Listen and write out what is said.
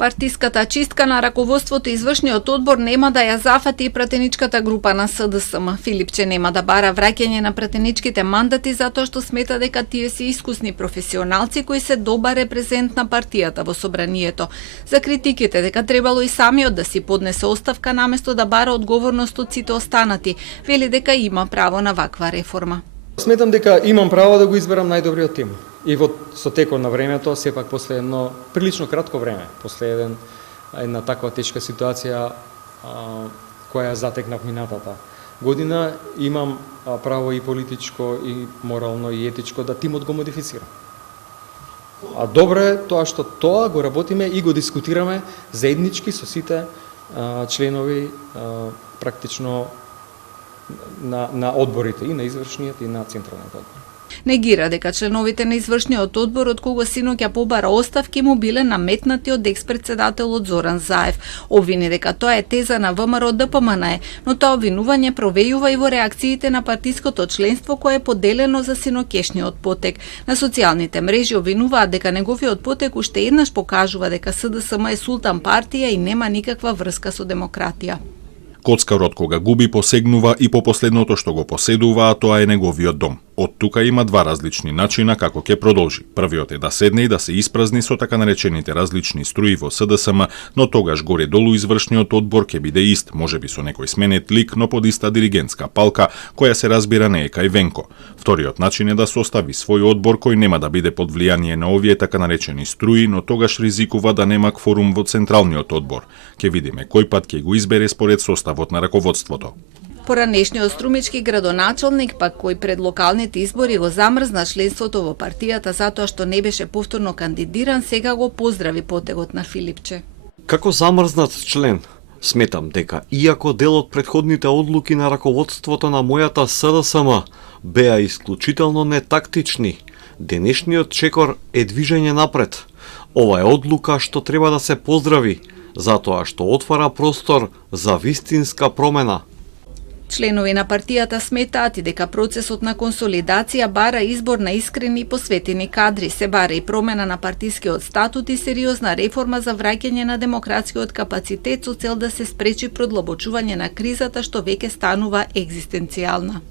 Партиската чистка на раководството и извршниот одбор нема да ја зафати и пратеничката група на СДСМ. Филипче нема да бара враќање на пратеничките мандати затоа што смета дека тие се искусни професионалци кои се добар репрезент на партијата во собранието. За критиките дека требало и самиот да си поднесе оставка наместо да бара одговорност од сите останати, вели дека има право на ваква реформа. Сметам дека имам право да го изберам најдобриот тим. И со текот на времето, сепак после едно прилично кратко време, после една таква тешка ситуација која затекнав минатата година, имам право и политичко, и морално, и етичко да тимот го модифицирам. А добро е тоа што тоа го работиме и го дискутираме заеднички со сите членови практично на одборите, и на извршниот и на централниот одбор. Негира дека членовите на извршниот одбор од кого синоќа побара оставки му биле наметнати од екс-председателот Зоран Заев. Обвини дека тоа е теза на ВМРО ДПМН, но тоа обвинување провејува и во реакциите на партиското членство кое е поделено за синоќешниот потек. На социјалните мрежи обвинуваат дека неговиот потек уште еднаш покажува дека СДСМ е султан партија и нема никаква врска со демократија. Коцкарот кога губи посегнува и по последното што го поседува, а тоа е неговиот дом. Од тука има два различни начина како ќе продолжи. Првиот е да седне и да се испразни со така наречените различни струи во СДСМ, но тогаш горе-долу извршниот одбор ќе биде ист, можеби со некој сменет лик, но под иста диригентска палка, која се разбира не е кај Венко. Вториот начин е да состави свој одбор кој нема да биде под влијание на овие така наречени струи, но тогаш ризикува да нема кворум во централниот одбор. Ќе видиме кој пат ќе го избере според составот на раководството. Поранешниот струмички градоначалник пак кој пред локалните избори го замрзна членството во партијата затоа што не беше повторно кандидиран, сега го поздрави потегот на Филипче. Како замрзнат член, сметам дека иако дел од претходните одлуки на раководството на мојата СДСМ беа исклучително нетактични, денешниот чекор е движење напред. Ова е одлука што треба да се поздрави, затоа што отвара простор за вистинска промена. Членови на партијата сметаат и дека процесот на консолидација бара избор на искрени и посветени кадри, се бара и промена на партискиот статут и сериозна реформа за враќање на демократскиот капацитет со цел да се спречи продлабочување на кризата што веќе станува екзистенцијална.